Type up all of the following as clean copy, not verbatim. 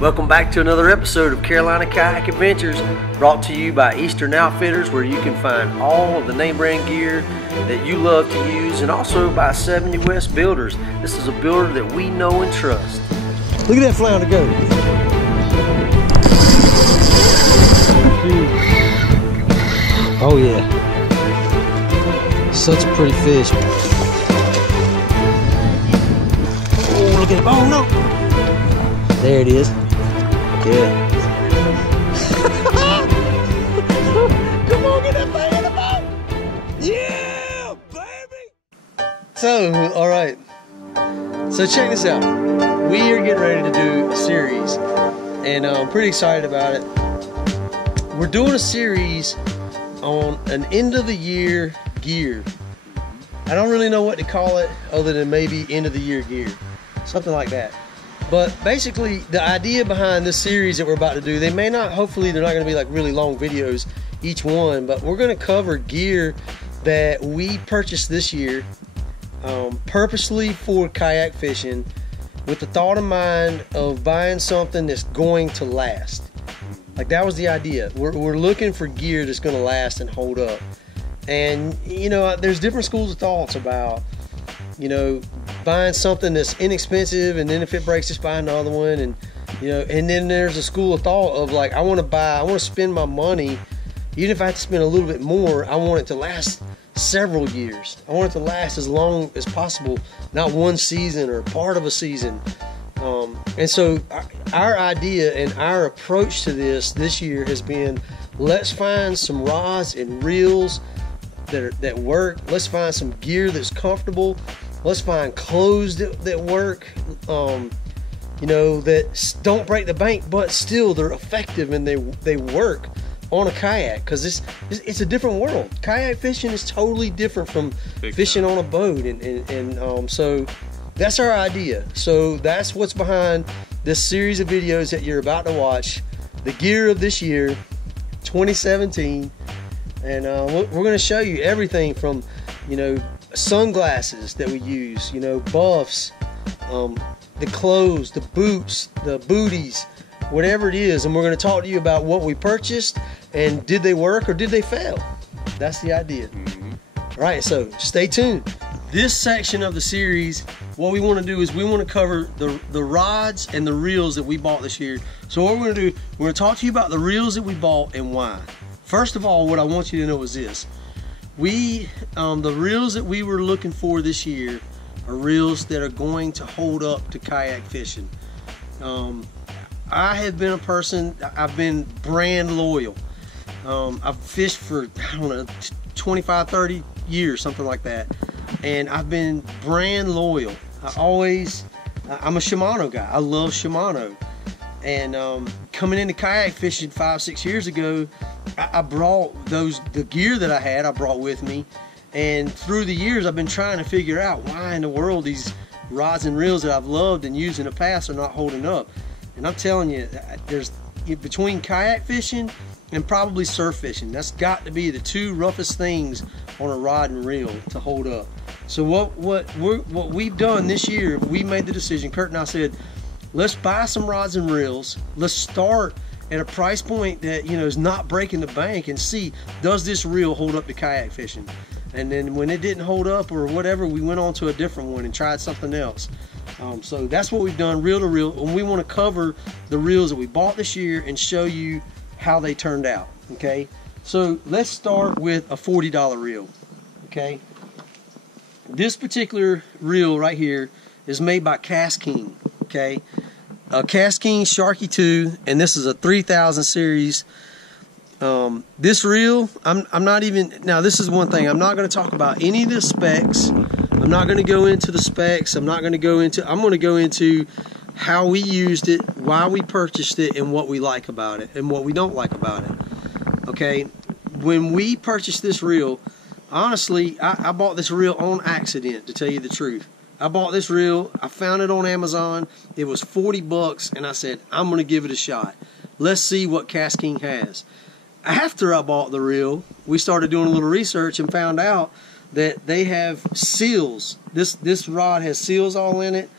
Welcome back to another episode of Carolina Kayak Adventures, brought to you by Eastern Outfitters, where you can find all of the name brand gear that you love to use, and also by 70 West Builders. This is a builder that we know and trust. Look at that flounder go. Oh yeah. Such a pretty fish. Oh, look at it. Oh no. There it is. Yeah. Come on, get that thing in the boat. Yeah, baby. So, all right. So check this out. We are getting ready to do a series, and I'm pretty excited about it. We're doing a series on an end of the year gear. I don't really know what to call it other than maybe end of the year gear, something like that. But basically, the idea behind this series that we're about to do, they may not, hopefully they're not going to be like really long videos each one, but we're going to cover gear that we purchased this year purposely for kayak fishing, with the thought in mind of buying something that's going to last. Like, that was the idea. We're looking for gear that's going to last and hold up. And you know, there's different schools of thoughts about, you know, buying something that's inexpensive, and then if it breaks, just buy another one. And you know, and then there's a school of thought of like, I want to spend my money, even if I have to spend a little bit more, I want it to last several years. I want it to last as long as possible, not one season or part of a season. And so our idea and our approach to this year has been, let's find some rods and reels that work. Let's find some gear that's comfortable. Let's find clothes that work, you know, that don't break the bank, but still they're effective and they work on a kayak, because it's a different world. Kayak fishing is totally different from fishing on a boat, and so that's our idea. So that's what's behind this series of videos that you're about to watch. The gear of this year, 2017, and we're going to show you everything from, you know, sunglasses that we use, you know, buffs, the clothes, the boots, the booties, whatever it is. And we're going to talk to you about what we purchased and did they work or did they fail. That's the idea. All right, so stay tuned. This section of the series, what we want to do is we want to cover the rods and the reels that we bought this year. So what we're going to do, we're going to talk to you about the reels that we bought and why. First of all, what I want you to know is this. The reels that we were looking for this year are reels that are going to hold up to kayak fishing. I have been a person, I've been brand loyal. I've fished for, I don't know, 25, 30 years, something like that. And I've been brand loyal. I'm a Shimano guy. I love Shimano. And coming into kayak fishing 5-6 years ago, I brought the gear that I had, I brought with me. And through the years, I've been trying to figure out why in the world these rods and reels that I've loved and used in the past are not holding up. And I'm telling you, there's between kayak fishing and probably surf fishing, that's got to be the two roughest things on a rod and reel to hold up. So what we've done this year, we made the decision, Kurt and I said, let's buy some rods and reels. Let's start at a price point that, you know, is not breaking the bank, and see, does this reel hold up to kayak fishing? And then when it didn't hold up or whatever, we went on to a different one and tried something else. So that's what we've done, reel to reel, and we want to cover the reels that we bought this year and show you how they turned out. Okay, so let's start with a $40 reel. Okay, this particular reel right here is made by Cast King. Okay, Cast King Sharky 2, and this is a 3000 series. This reel, I'm not even, now this is one thing, I'm not going to talk about any of the specs. I'm not going to go into the specs. I'm going to go into how we used it, why we purchased it, and what we like about it and what we don't like about it. Okay, when we purchased this reel, honestly, I bought this reel on accident, to tell you the truth. I bought this reel, I found it on Amazon, it was 40 bucks, and I said, I'm going to give it a shot. Let's see what Cast King has. After I bought the reel, we started doing a little research and found out that they have seals. This rod has seals all in it.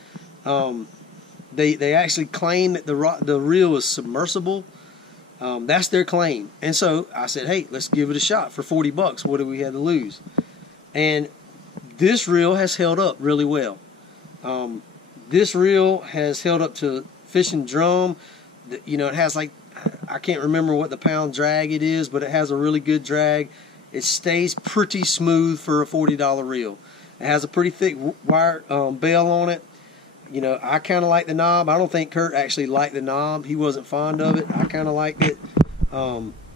They actually claim that the reel is submersible. That's their claim. And so I said, hey, let's give it a shot for 40 bucks. What do we have to lose? And this reel has held up really well. This reel has held up to fishing drum. You know, it has like, I can't remember what the pound drag it is, but it has a really good drag. It stays pretty smooth for a $40 reel. It has a pretty thick wire bail on it. You know, I kind of like the knob. I don't think Kurt actually liked the knob. He wasn't fond of it. I kind of liked it.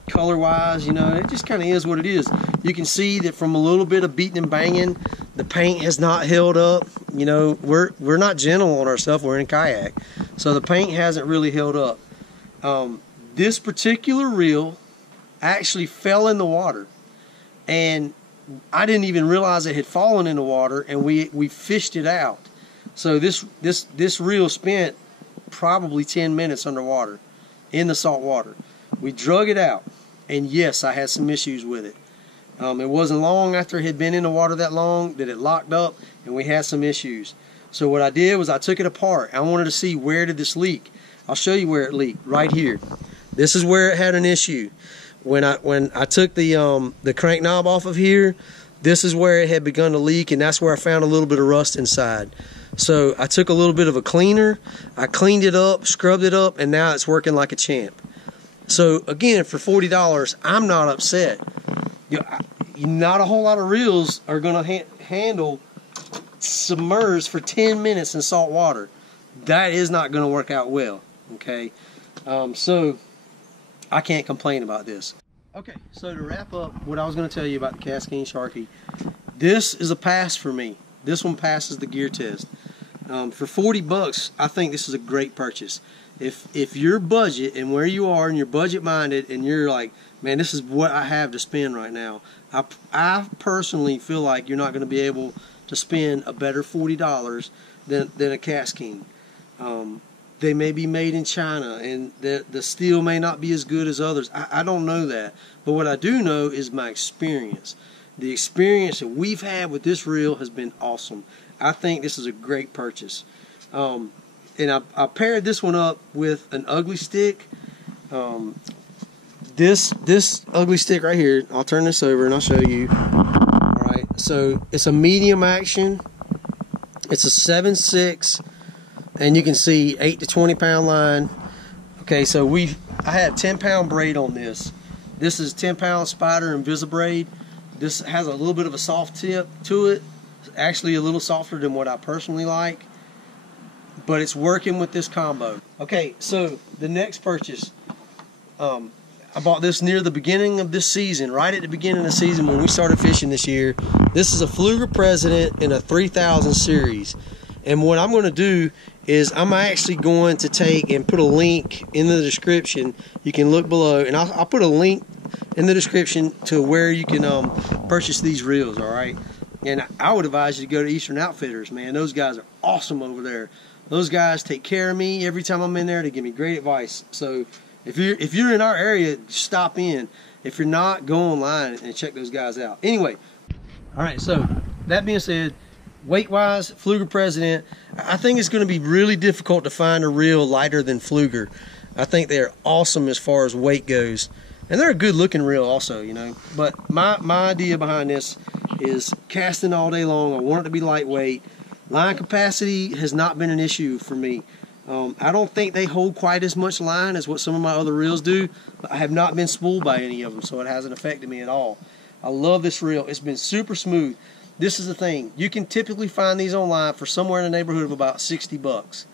Color-wise, you know, it just kind of is what it is. You can see that from a little bit of beating and banging, the paint has not held up. You know, we're not gentle on our stuff. We're in kayak, so the paint hasn't really held up. This particular reel actually fell in the water, and I didn't even realize it had fallen in the water, and we fished it out. So this reel spent probably 10 minutes underwater in the salt water. We drug it out, and yes, I had some issues with it. It wasn't long after it had been in the water that long that it locked up, and we had some issues. So what I did was I took it apart. I wanted to see, where did this leak. I'll show you where it leaked, right here. This is where it had an issue. When I took the crank knob off of here, this is where it had begun to leak, and that's where I found a little bit of rust inside. So I took a little bit of a cleaner, I cleaned it up, scrubbed it up, and now it's working like a champ. So again, for $40, I'm not upset. Not a whole lot of reels are going to handle submerged for 10 minutes in salt water. That is not going to work out well. Okay, so I can't complain about this. Okay, so to wrap up what I was going to tell you about the Cascade Sharky, this is a pass for me. This one passes the gear test. For 40 bucks, I think this is a great purchase. If your budget and where you are and you're budget minded and you're like, man, this is what I have to spend right now, I personally feel like you're not going to be able to spend a better $40 than a Cascade. They may be made in China, and the steel may not be as good as others. I don't know that. But what I do know is my experience. The experience that we've had with this reel has been awesome. I think this is a great purchase. And I paired this one up with an ugly stick. This ugly stick right here, I'll turn this over and I'll show you. Alright, so it's a medium action. It's a 7.6. And you can see 8 to 20 pound line. Okay, so I had 10 pound braid on this. This is 10 pound spider Invisibraid. This has a little bit of a soft tip to it. It's actually a little softer than what I personally like. But it's working with this combo. Okay, so the next purchase, I bought this near the beginning of this season, right at the beginning of the season when we started fishing this year. This is a Pflueger President in a 3000 series. And what I'm going to do is I'm actually going to take and put a link in the description. You can look below, and I'll put a link in the description to where you can purchase these reels, all right? And I would advise you to go to Eastern Outfitters, man. Those guys are awesome over there. Those guys take care of me every time I'm in there. They give me great advice. So if you're in our area, stop in. If you're not, go online and check those guys out. Anyway, all right, so that being said, weight-wise, Pflueger President, I think it's going to be really difficult to find a reel lighter than Pflueger. I think they're awesome as far as weight goes. And they're a good-looking reel also, you know. But my idea behind this is casting all day long. I want it to be lightweight. Line capacity has not been an issue for me. I don't think they hold quite as much line as what some of my other reels do, but I have not been spooled by any of them, so it hasn't affected me at all. I love this reel. It's been super smooth. This is the thing. You can typically find these online for somewhere in the neighborhood of about 60 bucks.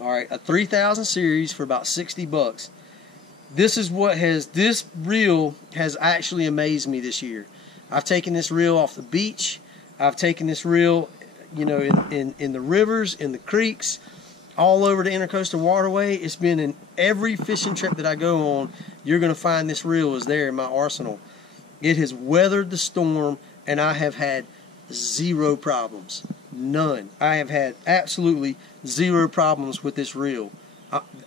All right, a 3000 series for about 60 bucks. This reel has actually amazed me this year. I've taken this reel off the beach. I've taken this reel, you know, in the rivers, in the creeks, all over the intercoastal waterway. It's been in every fishing trip that I go on. You're going to find this reel is there in my arsenal. It has weathered the storm, and I have had zero problems. None. I have had absolutely zero problems with this reel.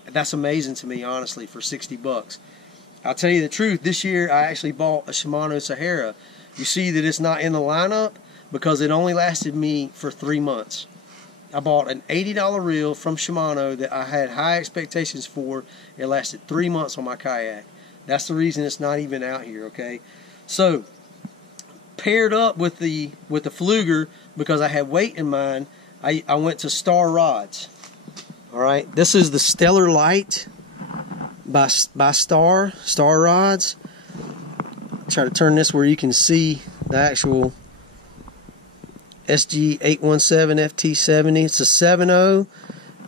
That's amazing to me, honestly, for 60 bucks. I'll tell you the truth, this year I actually bought a Shimano Sahara. You see that it's not in the lineup because it only lasted me for 3 months. I bought an $80 reel from Shimano that I had high expectations for. It lasted 3 months on my kayak. That's the reason it's not even out here, okay? So, paired up with the Pflueger, because I had weight in mind, I went to Star rods. Alright, this is the Stellar LITE by Star rods. Try to turn this where you can see the actual SG817 FT70. It's a 7.0,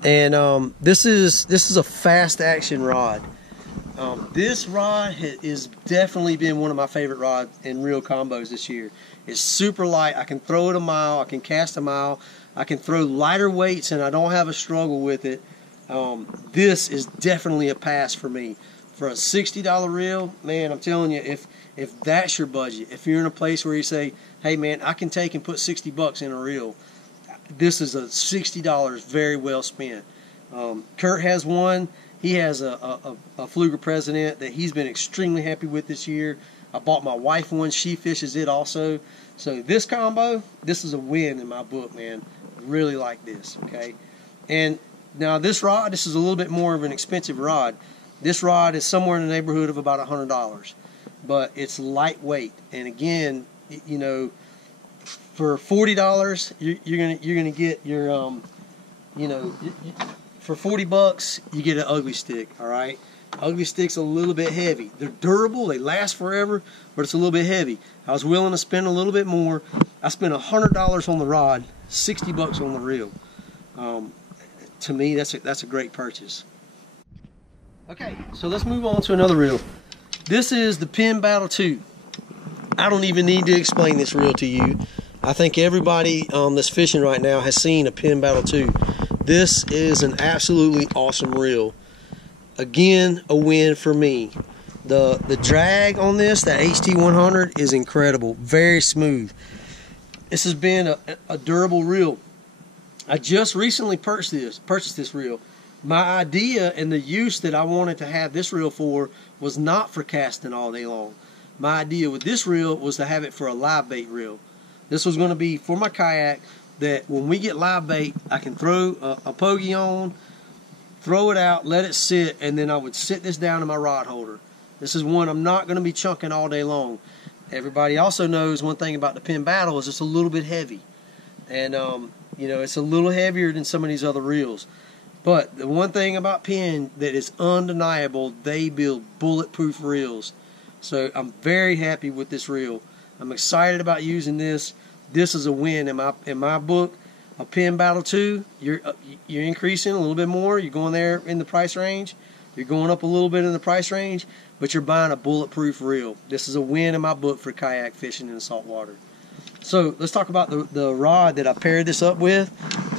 and this is a fast action rod. This rod has definitely been one of my favorite rods in reel combos this year. It's super light. I can throw it a mile. I can cast a mile. I can throw lighter weights, and I don't have a struggle with it. This is definitely a pass for me. For a $60 reel, man, I'm telling you, if that's your budget, if you're in a place where you say, hey man, I can take and put 60 bucks in a reel, this is a $60 very well spent. Kurt has one. He has a Pflueger PRESIDENT that he's been extremely happy with this year. I bought my wife one. She fishes it also. So this combo, this is a win in my book, man. Really like this, okay? And now this rod, this is a little bit more of an expensive rod. This rod is somewhere in the neighborhood of about $100, but it's lightweight. And again, you know, for $40, you're gonna get your you know, for 40 bucks, you get an ugly stick. All right, ugly stick's a little bit heavy. They're durable, they last forever, but it's a little bit heavy. I was willing to spend a little bit more. I spent $100 on the rod, 60 bucks on the reel. To me, that's a great purchase. Okay, so let's move on to another reel. This is the PENN Battle 2. I don't even need to explain this reel to you. I think everybody that's fishing right now has seen a PENN Battle 2. This is an absolutely awesome reel. Again, a win for me. The drag on this, that HT100, is incredible. Very smooth. This has been a durable reel. I just recently purchased this reel. My idea and the use that I wanted to have this reel for was not for casting all day long. My idea with this reel was to have it for a live bait reel. This was going to be for my kayak, that when we get live bait, I can throw a pokey on, throw it out, let it sit, and then I would sit this down in my rod holder. This is one I'm not going to be chunking all day long. Everybody also knows one thing about the PENN Battle is it's a little bit heavy. And, you know, it's a little heavier than some of these other reels. But the one thing about PENN that is undeniable, they build bulletproof reels. So I'm very happy with this reel. I'm excited about using this. This is a win in my book. A PENN Battle 2, you're increasing a little bit more. You're going there in the price range. You're going up a little bit in the price range, but you're buying a bulletproof reel. This is a win in my book for kayak fishing in the saltwater. So let's talk about the rod that I paired this up with.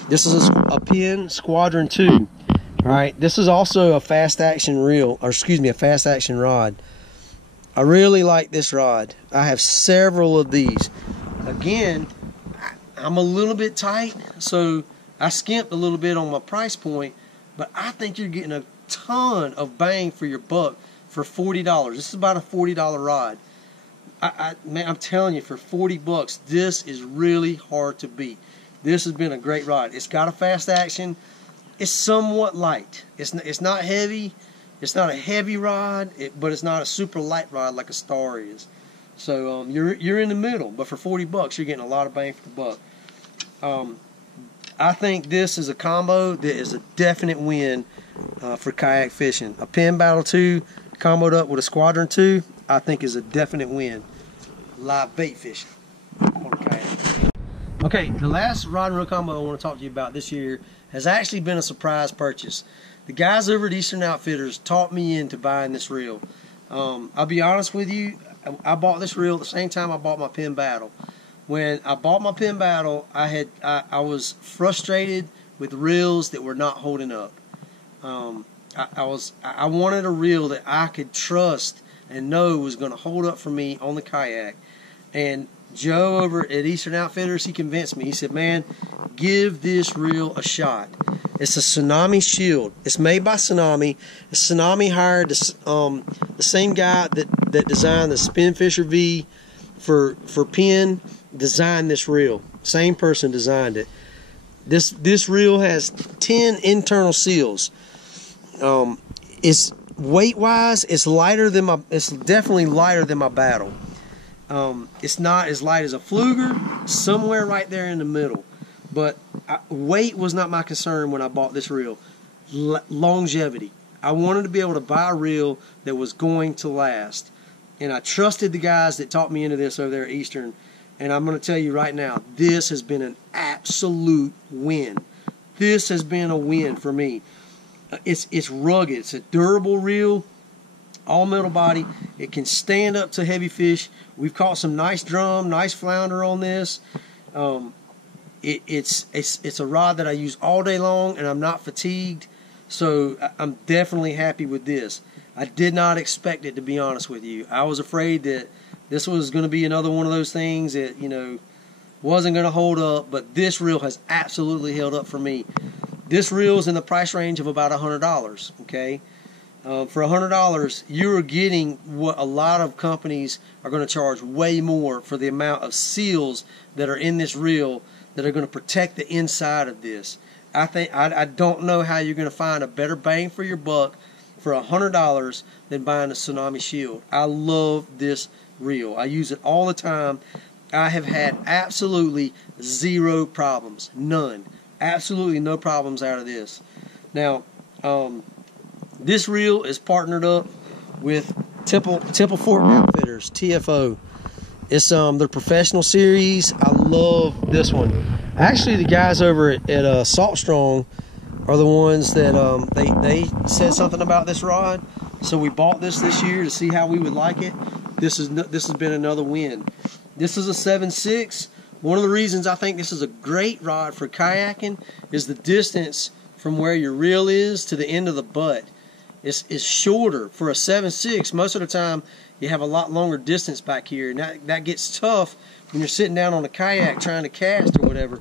This is a PENN SQUADRON 2. All right, this is also a fast action reel, or excuse me, a fast action rod. I really like this rod. I have several of these. Again, I'm a little bit tight, so I skimped a little bit on my price point, but I think you're getting a ton of bang for your buck for $40. This is about a $40 rod. Man, I'm telling you, for 40 bucks, this is really hard to beat. This has been a great rod. It's got a fast action. It's somewhat light. It's not heavy. It's not a heavy rod, but it's not a super light rod like a Star is. So you're in the middle, but for 40 bucks, you're getting a lot of bang for the buck. I think this is a combo that is a definite win for kayak fishing. A PENN Battle 2 comboed up with a SQUADRON 2, I think is a definite win. Live bait fishing on a kayak. Okay, the last rod and reel combo I want to talk to you about this year has actually been a surprise purchase. The guys over at Eastern Outfitters taught me into buying this reel. I'll be honest with you, I bought this reel at the same time I bought my PENN Battle. When I bought my PENN Battle, I was frustrated with reels that were not holding up. I wanted a reel that I could trust and know was going to hold up for me on the kayak. And Joe over at Eastern Outfitters, he convinced me. He said, man, give this reel a shot. It's a TSUNAMI Shield. It's made by TSUNAMI. TSUNAMI hired the same guy that designed the Spinfisher V for PENN, designed this reel. Same person designed it. This reel has 10 internal seals. It's weight-wise, it's definitely lighter than my Battle. It's not as light as a Pflueger, somewhere right there in the middle. But weight was not my concern when I bought this reel. Longevity. I wanted to be able to buy a reel that was going to last. And I trusted the guys that taught me into this over there at Eastern. And I'm going to tell you right now, this has been an absolute win. This has been a win for me. It's rugged. It's a durable reel, all metal body. It can stand up to heavy fish. We've caught some nice drum, nice flounder on this. It's a rod that I use all day long, and I'm not fatigued. So I'm definitely happy with this. I did not expect it, to be honest with you. I was afraid that this was going to be another one of those things that, you know, wasn't going to hold up, but this reel has absolutely held up for me. This reel is in the price range of about $100, okay? For $100, you're getting what a lot of companies are going to charge way more for the amount of seals that are in this reel that are going to protect the inside of this. I don't know how you're going to find a better bang for your buck for $100 than buying a Tsunami Shield. I love this reel. I use it all the time. I have had absolutely zero problems. None. Absolutely no problems out of this. Now, this reel is partnered up with Temple Fork Outfitters, TFO. It's their professional series. I love this one. Actually, the guys over at Salt Strong are the ones that they said something about this rod, so we bought this year to see how we would like it. This has been another win. This is a 7.6. One of the reasons I think this is a great rod for kayaking is the distance from where your reel is to the end of the butt. It's shorter for a 7.6. Most of the time, you have a lot longer distance back here, and that gets tough when you're sitting down on a kayak trying to cast or whatever.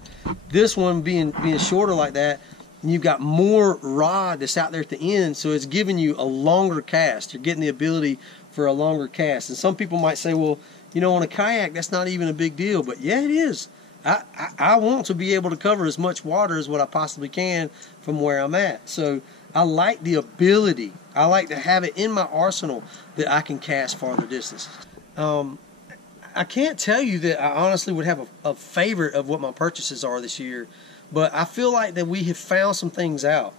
This one being shorter like that, and you've got more rod that's out there at the end, so it's giving you a longer cast. You're getting the ability for a longer cast. And some people might say, well, you know, on a kayak, that's not even a big deal. But yeah, it is. I want to be able to cover as much water as what I possibly can from where I'm at. So I like the ability. I like to have it in my arsenal that I can cast farther distances. I can't tell you that I honestly would have a favorite of what my purchases are this year, but I feel like that we have found some things out.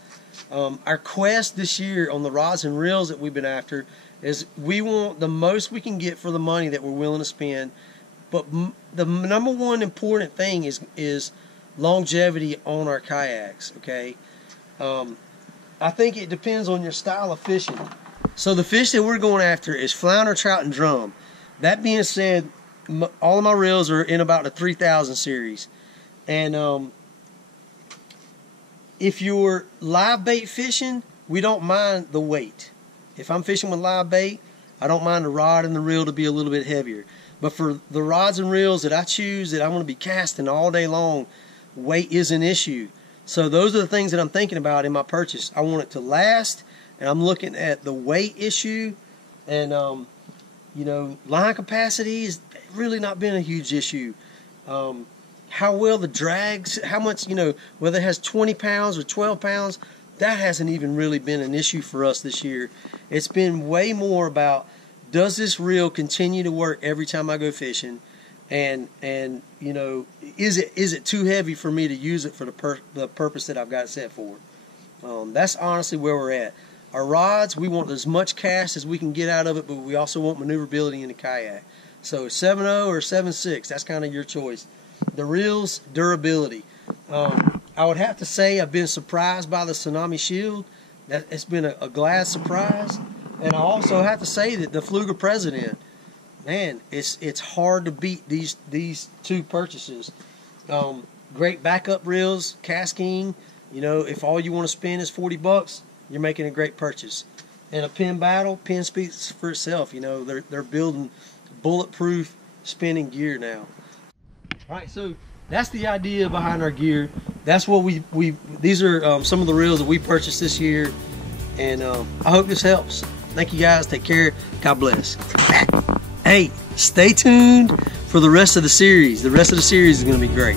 Our quest this year on the rods and reels that we've been after is we want the most we can get for the money that we're willing to spend. But the number one important thing is longevity on our kayaks, okay? I think it depends on your style of fishing. So the fish that we're going after is flounder, trout, and drum. That being said, all of my reels are in about the 3000 series. And if you're live bait fishing, we don't mind the weight. If I'm fishing with live bait, I don't mind the rod and the reel to be a little bit heavier. But for the rods and reels that I choose that I'm going to be casting all day long, weight is an issue. So those are the things that I'm thinking about in my purchase. I want it to last, and I'm looking at the weight issue, and you know, line capacity has really not been a huge issue. How well the drags, how much, you know, whether it has 20 pounds or 12 pounds, that hasn't even really been an issue for us this year. It's been way more about, does this reel continue to work every time I go fishing, and you know, is it too heavy for me to use it for the purpose that I've got it set for? That's honestly where we're at. Our rods, we want as much cast as we can get out of it, but we also want maneuverability in the kayak. So 7.0 or 7.6, that's kind of your choice. The reels, durability. I would have to say I've been surprised by the Tsunami Shield. It's been a glad surprise. And I also have to say that the Pflueger PRESIDENT, man, it's hard to beat these two purchases. Great backup reels, cast king. You know, if all you want to spend is $40, you're making a great purchase. And a PENN battle, PENN speaks for itself. You know, they're building bulletproof spinning gear now. All right, so that's the idea behind our gear. That's what these are some of the reels that we purchased this year, and I hope this helps. Thank you guys. Take care. God bless. Hey, stay tuned for the rest of the series. The rest of the series is going to be great.